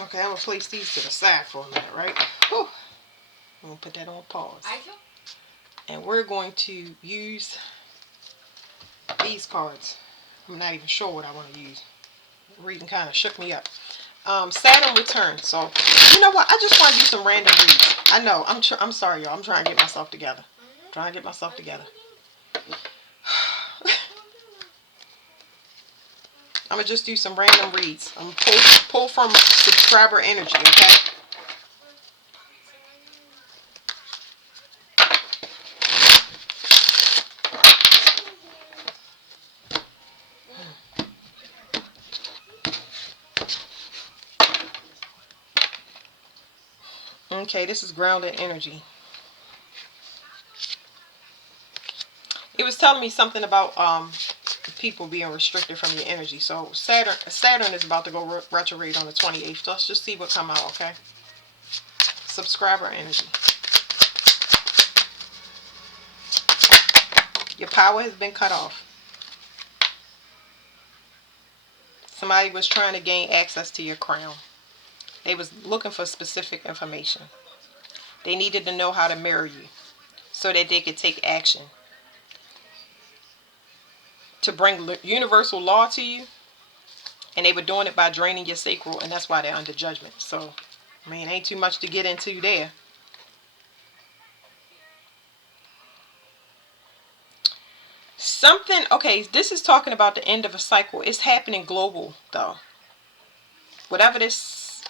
Okay, I'm going to place these to the side for a minute, right? Whew. I'm going to put that on pause. And we're going to use these cards. I'm not even sure what I want to use. Reading kind of shook me up. Saturn returns. So, you know what? I just want to do some random reads. I know. I'm sorry, y'all. I'm trying to get myself together. I'm going to just do some random reads. I'm going to pull from subscriber energy, okay? Okay, this is grounded energy. It was telling me something about people being restricted from your energy. So Saturn is about to go retrograde on the 28th. So let's just see what come out, okay? Subscriber energy. Your power has been cut off. Somebody was trying to gain access to your crown. They was looking for specific information. They needed to know how to mirror you so that they could take action to bring universal law to you. And they were doing it by draining your sacral, and that's why they're under judgment. So, I mean, ain't too much to get into there. Something, okay, this is talking about the end of a cycle. It's happening global, though. Whatever this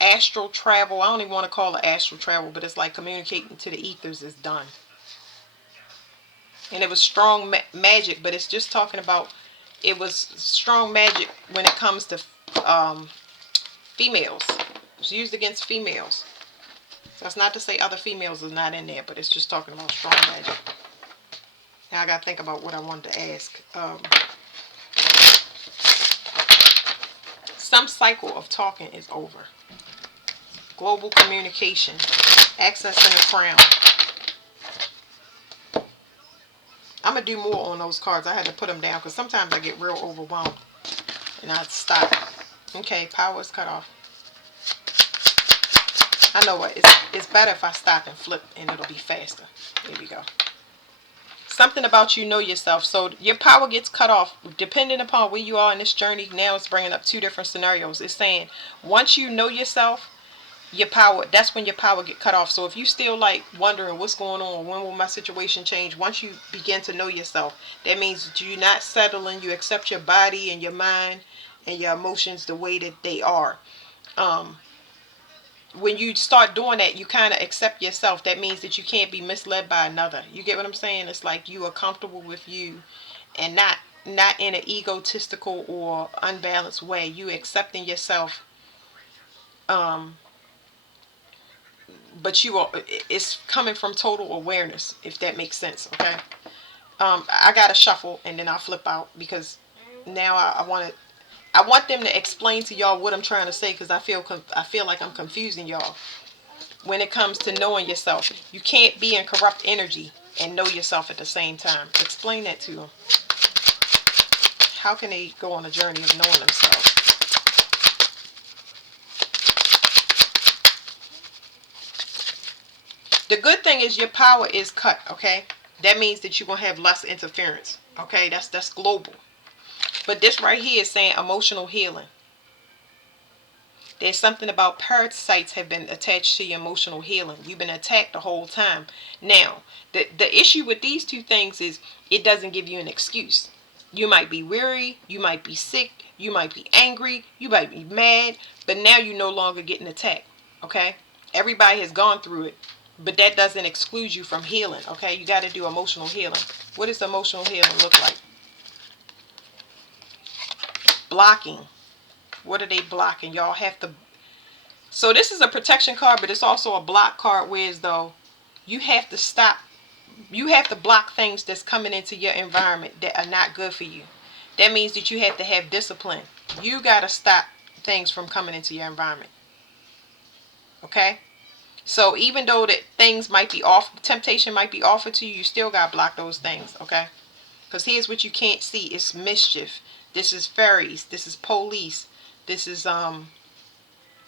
astral travel, I don't even want to call it astral travel, but it's like communicating to the ethers is done. And it was strong magic, but it's just talking about, it was strong magic when it comes to females. It's used against females. That's not to say other females is not in there, but it's just talking about strong magic. Now I got to think about what I wanted to ask. Some cycle of talking is over. Global communication. Accessing the crown. I'm going to do more on those cards. I had to put them down because sometimes I get real overwhelmed. And I stop. Okay, power is cut off. I know what. It's better if I stop and flip and it'll be faster. There we go. Something about you know yourself. So your power gets cut off. Depending upon where you are in this journey, now it's bringing up two different scenarios. It's saying once you know yourself, your power, that's when your power get cut off. So if you still like wondering what's going on, when will my situation change, once you begin to know yourself, that means that you're not settling. You accept your body and your mind and your emotions the way that they are. When you start doing that, you kind of accept yourself. That means that you can't be misled by another. You get what I'm saying? It's like you are comfortable with you and not in an egotistical or unbalanced way. You accepting yourself, but you are, it's coming from total awareness, if that makes sense, okay? I gotta shuffle and then I'll flip out because now I want them to explain to y'all what I'm trying to say, because I feel like I'm confusing y'all when it comes to knowing yourself. You can't be in corrupt energy and know yourself at the same time. Explain that to them. How can they go on a journey of knowing themselves? The good thing is your power is cut, okay? That means that you're going to have less interference, okay? That's global. But this right here is saying emotional healing. There's something about parasites have been attached to your emotional healing. You've been attacked the whole time. Now, the issue with these two things is it doesn't give you an excuse. You might be weary, you might be sick, you might be angry, you might be mad, but now you're no longer getting attacked, okay? Everybody has gone through it, but that doesn't exclude you from healing, okay? You got to do emotional healing. What does emotional healing look like? Blocking. What are they blocking? Y'all have to. So this is a protection card, but it's also a block card, whereas though you have to stop. You have to block things that's coming into your environment that are not good for you. That means that you have to have discipline. You got to stop things from coming into your environment. Okay? So even though that things might be off, temptation might be offered to you, you still got to block those things. Okay? Because here's what you can't see. It's mischief. This is fairies. This is police. This is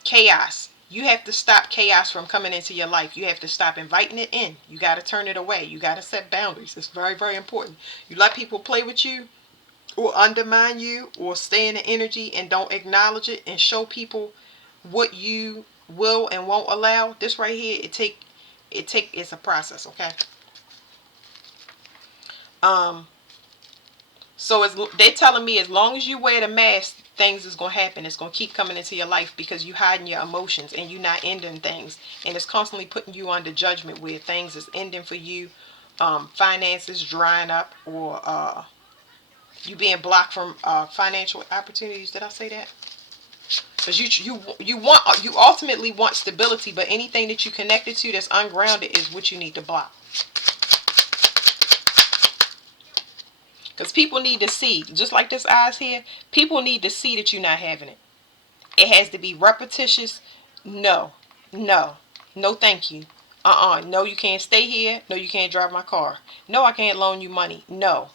Chaos. You have to stop chaos from coming into your life. You have to stop inviting it in. You got to turn it away. You got to set boundaries. It's very, very important. You let people play with you or undermine you or stay in the energy and don't acknowledge it and show people what you will and won't allow. This right here, it's a process, okay? So they're telling me as long as you wear the mask, things is going to happen. It's going to keep coming into your life because you hiding your emotions and you're not ending things. And it's constantly putting you under judgment where things is ending for you. Finances drying up, or you being blocked from financial opportunities. Did I say that? Because you ultimately want stability, but anything that you connected to that's ungrounded is what you need to block. Because people need to see, just like this eyes here, people need to see that you're not having it. It has to be repetitious. No, no, no thank you. No, you can't stay here. No, you can't drive my car. No, I can't loan you money. No.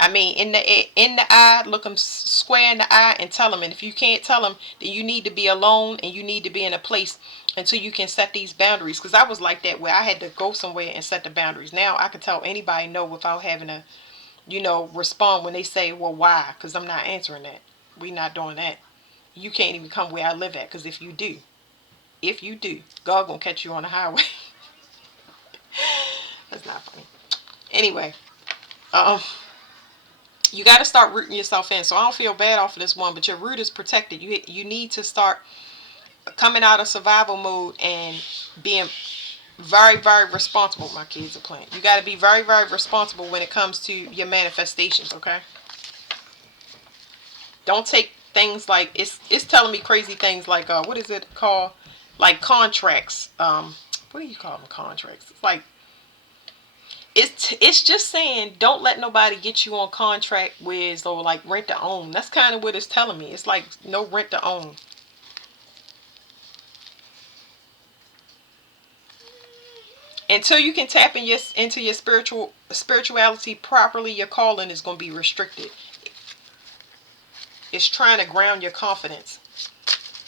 I mean, in the eye, look them square in the eye and tell them. And if you can't tell them, then you need to be alone and you need to be in a place until you can set these boundaries. Because I was like that, where I had to go somewhere and set the boundaries. Now I can tell anybody no without having to, respond when they say, well, why? Because I'm not answering that. We're not doing that. You can't even come where I live at, because if you do, God gonna catch you on the highway. That's not funny. Anyway, you got to start rooting yourself in. So I don't feel bad off of this one, but your root is protected. You need to start coming out of survival mode and being very, very responsible. My kids are playing. You got to be very, very responsible when it comes to your manifestations, okay? Don't take things like, it's telling me crazy things like, what is it called? Like contracts. What do you call them, contracts? It's like, it's just saying don't let nobody get you on contract with, or like rent to own. That's kind of what it's telling me. It's like no rent to own. Until you can tap into your spirituality properly, your calling is going to be restricted. It's trying to ground your confidence.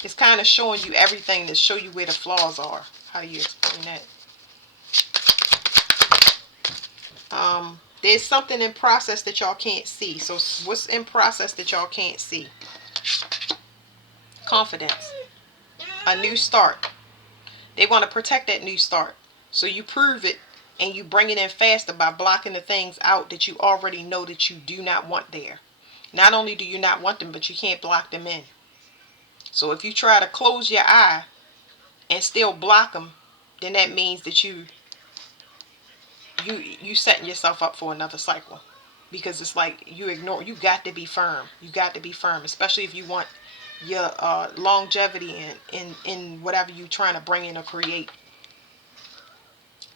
It's kind of showing you everything to show you where the flaws are. How do you explain that? There's something in process that y'all can't see. So what's in process that y'all can't see? Confidence. A new start. They want to protect that new start. So you prove it and you bring it in faster by blocking the things out that you already know that you do not want there. Not only do you not want them, but you can't block them in. So if you try to close your eye and still block them, then that means that you setting yourself up for another cycle. Because it's like you got to be firm. You got to be firm, especially if you want your longevity in whatever you're trying to bring in or create.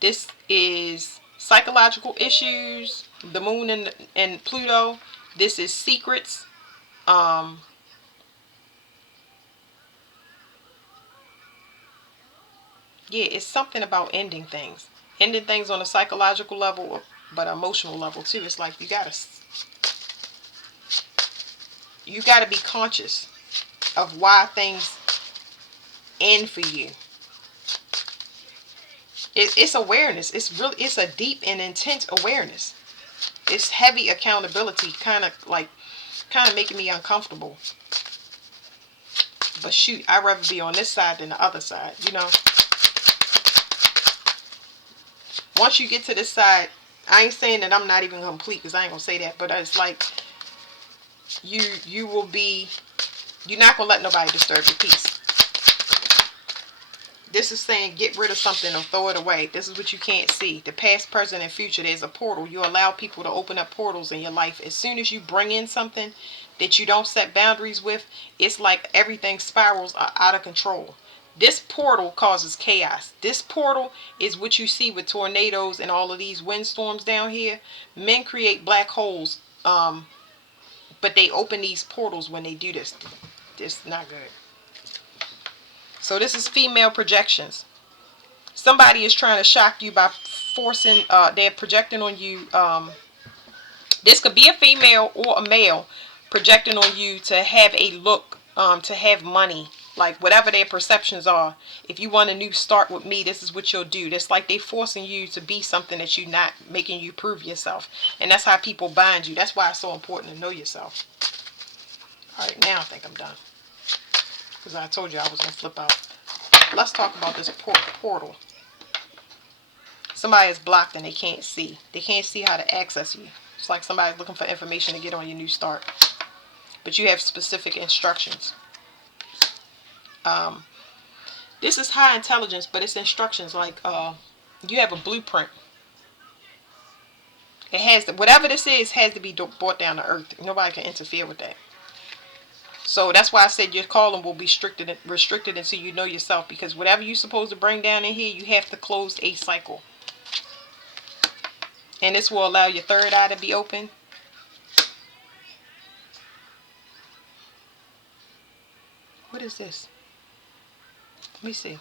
This is psychological issues, the moon and Pluto. This is secrets. Yeah, it's something about ending things. Ending things on a psychological level, but emotional level too. It's like you gotta be conscious of why things end for you. It's awareness. It's a deep and intense awareness. It's heavy accountability, kind of making me uncomfortable. But shoot, I'd rather be on this side than the other side, Once you get to this side, I ain't saying that I'm not even complete, because I ain't gonna say that, but it's like you're not gonna let nobody disturb your peace. This is saying get rid of something or throw it away. This is what you can't see. The past, present, and future. There's a portal. You allow people to open up portals in your life. As soon as you bring in something that you don't set boundaries with, it's like everything spirals out of control. This portal causes chaos. This portal is what you see with tornadoes and all of these windstorms down here. Men create black holes, but they open these portals when they do this. This is not good. So this is female projections. Somebody is trying to shock you by forcing, they're projecting on you. This could be a female or a male projecting on you to have a look, to have money. Like whatever their perceptions are. If you want a new start with me, this is what you'll do. That's like they forcing you to be something that you're not, making you prove yourself. And that's how people bind you. That's why it's so important to know yourself. Alright, now I think I'm done. Because I told you I was going to flip out. Let's talk about this portal. Somebody is blocked and they can't see. They can't see how to access you. It's like somebody's looking for information to get on your new start. But you have specific instructions. This is high intelligence, but it's instructions like you have a blueprint. It has to, whatever this is has to be brought down to earth. Nobody can interfere with that. So that's why I said your calling will be restricted until you know yourself, because whatever you're supposed to bring down in here, you have to close a cycle. And this will allow your third eye to be open. What is this? Let me see.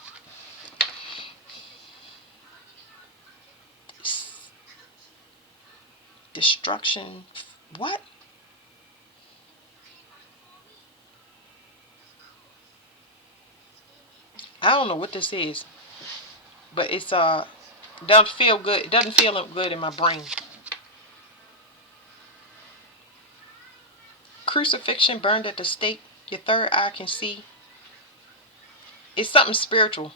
Destruction. What? I don't know what this is. But it's doesn't feel good. It doesn't feel good in my brain. Crucifixion burned at the stake. Your third eye can see. It's something spiritual.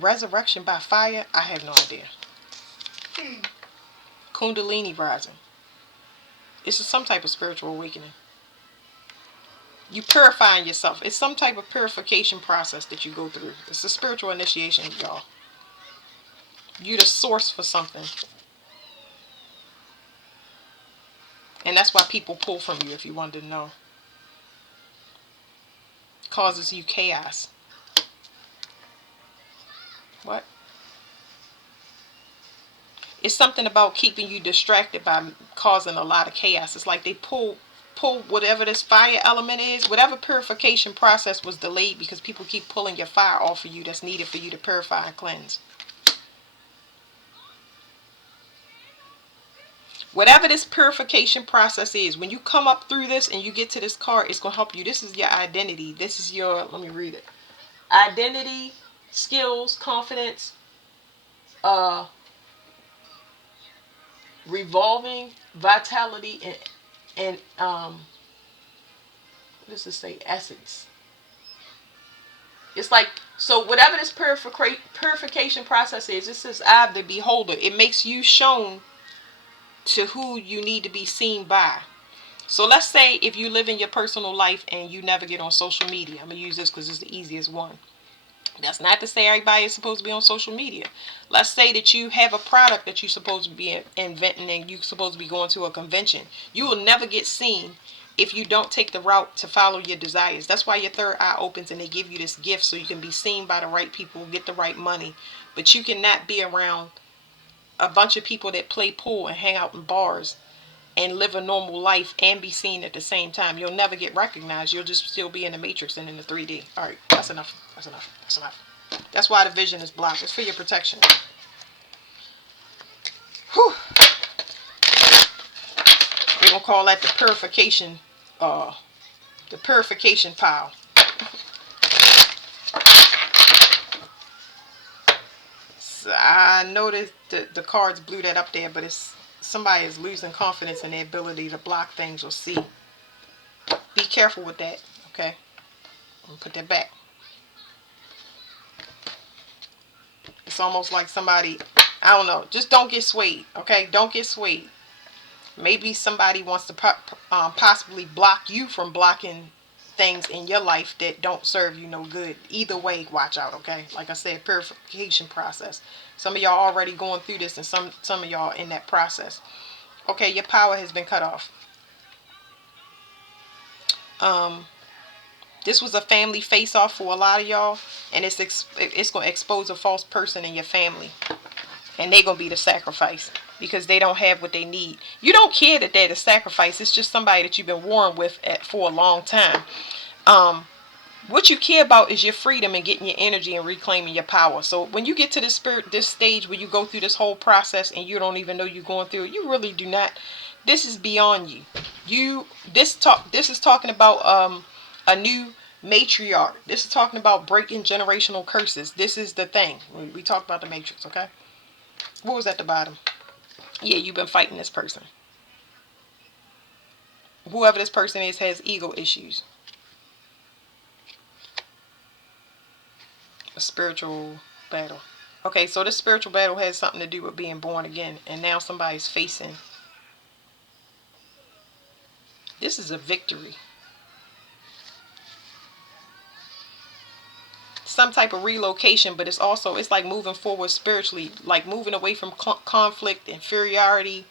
Resurrection by fire? I have no idea. Kundalini rising. It's some type of spiritual awakening. You purifying yourself. It's some type of purification process that you go through. It's a spiritual initiation, y'all. You're the source for something. And that's why people pull from you, if you wanted to know. Causes you chaos. What? It's something about keeping you distracted by causing a lot of chaos. It's like they pull whatever this fire element is, whatever purification process was delayed because people keep pulling your fire off of you that's needed for you to purify and cleanse. Whatever this purification process is, when you come up through this and you get to this card, it's going to help you. This is your identity. This is your, let me read it. Identity, skills, confidence, revolving, vitality, and what does it say? Essence. It's like, so whatever this purification process is, this is I, the beholder. It makes you shown to who you need to be seen by. So let's say if you live in your personal life and you never get on social media. I'm going to use this because it's the easiest one. That's not to say everybody is supposed to be on social media. Let's say that you have a product that you're supposed to be inventing and you're supposed to be going to a convention. You will never get seen if you don't take the route to follow your desires. That's why your third eye opens and they give you this gift so you can be seen by the right people, get the right money. But you cannot be around a bunch of people that play pool and hang out in bars and live a normal life and be seen at the same time. You'll never get recognized. You'll just still be in the matrix and in the 3D. All right, that's enough. That's enough. That's enough. That's why the vision is blocked. It's for your protection. Whew. We're going to call that the purification pile. So I noticed the cards blew that up there, but it's somebody is losing confidence in their ability to block things or see. Be careful with that, okay? I'm going to put that back. It's almost like somebody, I don't know, just don't get swayed, okay? Don't get swayed. Maybe somebody wants to possibly block you from blocking things in your life that don't serve you no good. Either way, watch out, okay? Like I said, purification process. Some of y'all already going through this and some of y'all in that process. Okay, your power has been cut off. This was a family face-off for a lot of y'all, and it's going to expose a false person in your family, and they're going to be the sacrifice because they don't have what they need. You don't care that they're the sacrifice. It's just somebody that you've been warring with for a long time. What you care about is your freedom and getting your energy and reclaiming your power. So when you get to this stage where you go through this whole process and you don't even know you're going through it, you really do not This is beyond you. This is talking about a new matriarch. This is talking about breaking generational curses. This is the thing. We talked about the matrix, okay? What was at the bottom? Yeah, you've been fighting this person. Whoever this person is has ego issues. A spiritual battle. Okay, so this spiritual battle has something to do with being born again, and now somebody's facing. This is a victory. Some type of relocation, but it's like moving forward spiritually, like moving away from conflict, inferiority.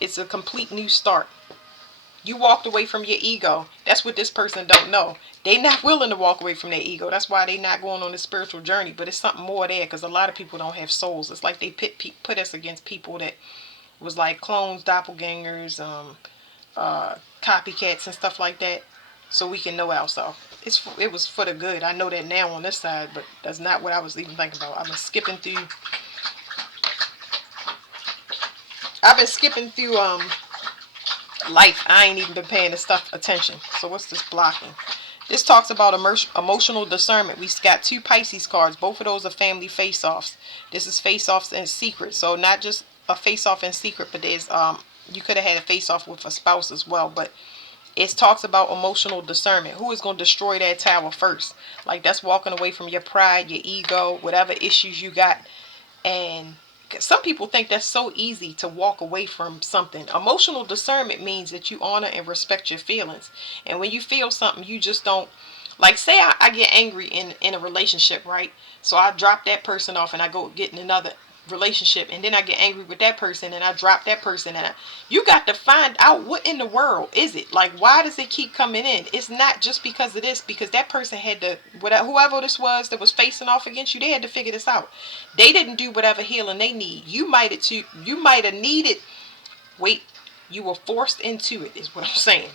It's a complete new start. You walked away from your ego. That's what this person don't know. They not willing to walk away from their ego. That's why they not going on a spiritual journey. But it's something more there, because a lot of people don't have souls. It's like they put us against people that was like clones, doppelgangers, copycats and stuff like that, so we can know ourselves. It was for the good. I know that now on this side, but that's not what I was even thinking about. I've been skipping through life. I ain't even been paying this stuff attention. So what's this blocking? This talks about emotional discernment. We got 2 Pisces cards. Both of those are family face-offs. This is face-offs in secret. So not just a face-off in secret, but there's you could have had a face-off with a spouse as well. But it talks about emotional discernment. Who is going to destroy that tower first? Like, that's walking away from your pride, your ego, whatever issues you got. And some people think that's so easy to walk away from something. Emotional discernment means that you honor and respect your feelings. And when you feel something, you just don't, like, say I get angry in a relationship, right? So I drop that person off and I go get in another relationship, and then I get angry with that person and I drop that person, and you got to find out what in the world is it. Like, why does it keep coming in? It's not just because of this, because that person had to, whatever, whoever this was that was facing off against you, they had to figure this out. They didn't do whatever healing they need. You might have needed, wait, you were forced into it, is what I'm saying.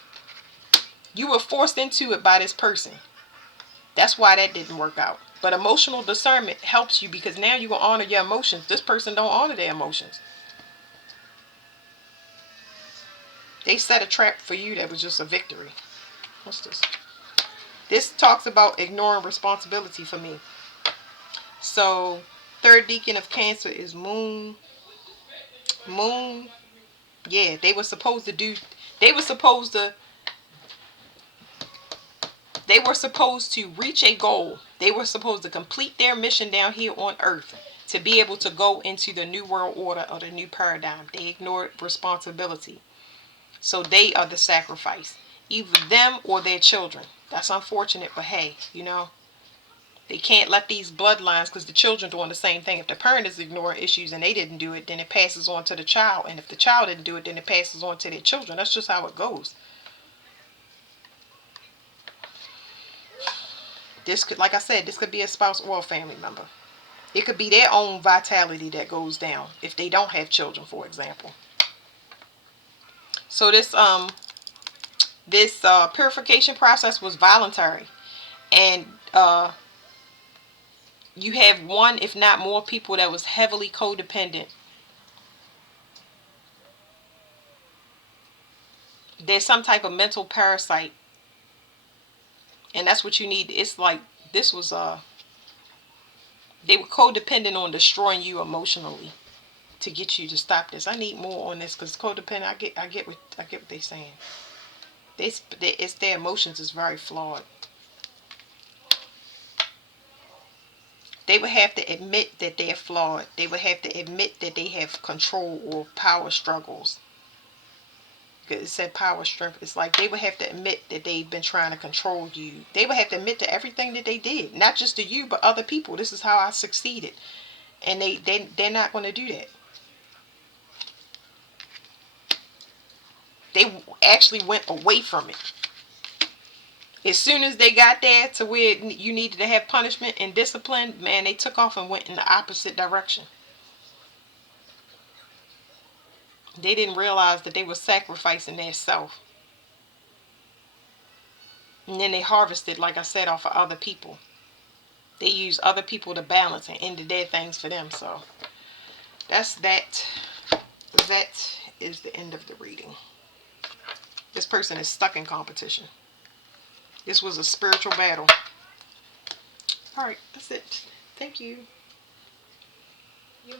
You were forced into it by this person. That's why that didn't work out. But emotional discernment helps you, because now you will honor your emotions. This person don't honor their emotions. They set a trap for you that was just a victory. What's this? This talks about ignoring responsibility for me. So, 3rd deacon of Cancer is Moon. Moon. Yeah, they were supposed to reach a goal. They were supposed to complete their mission down here on Earth to be able to go into the new world order or the new paradigm. They ignored responsibility. So they are the sacrifice. Either them or their children. That's unfortunate, but hey, they can't let these bloodlines, because the children doing the same thing. If the parent is ignoring issues and they didn't do it, then it passes on to the child. And if the child didn't do it, then it passes on to their children. That's just how it goes. This could, like I said, this could be a spouse or a family member. It could be their own vitality that goes down if they don't have children, for example. So this purification process was voluntary, and you have one, if not more, people that was heavily codependent. There's some type of mental parasite, and that's what you need. It's like this was they were codependent on destroying you emotionally to get you to stop this. I need more on this, because codependent, I get what they're saying. It's their emotions is very flawed. They would have to admit that they're flawed. They would have to admit that they have control or power struggles. Because it said power strength. It's like they would have to admit that they've been trying to control you. They would have to admit to everything that they did. Not just to you, but other people. This is how I succeeded. And they're not going to do that. They actually went away from it. As soon as they got there to where you needed to have punishment and discipline, man, they took off and went in the opposite direction. They didn't realize that they were sacrificing their self. And then they harvested, like I said, off of other people. They used other people to balance and ended their things for them. So that's that. That is the end of the reading. This person is stuck in competition. This was a spiritual battle. All right, that's it. Thank you.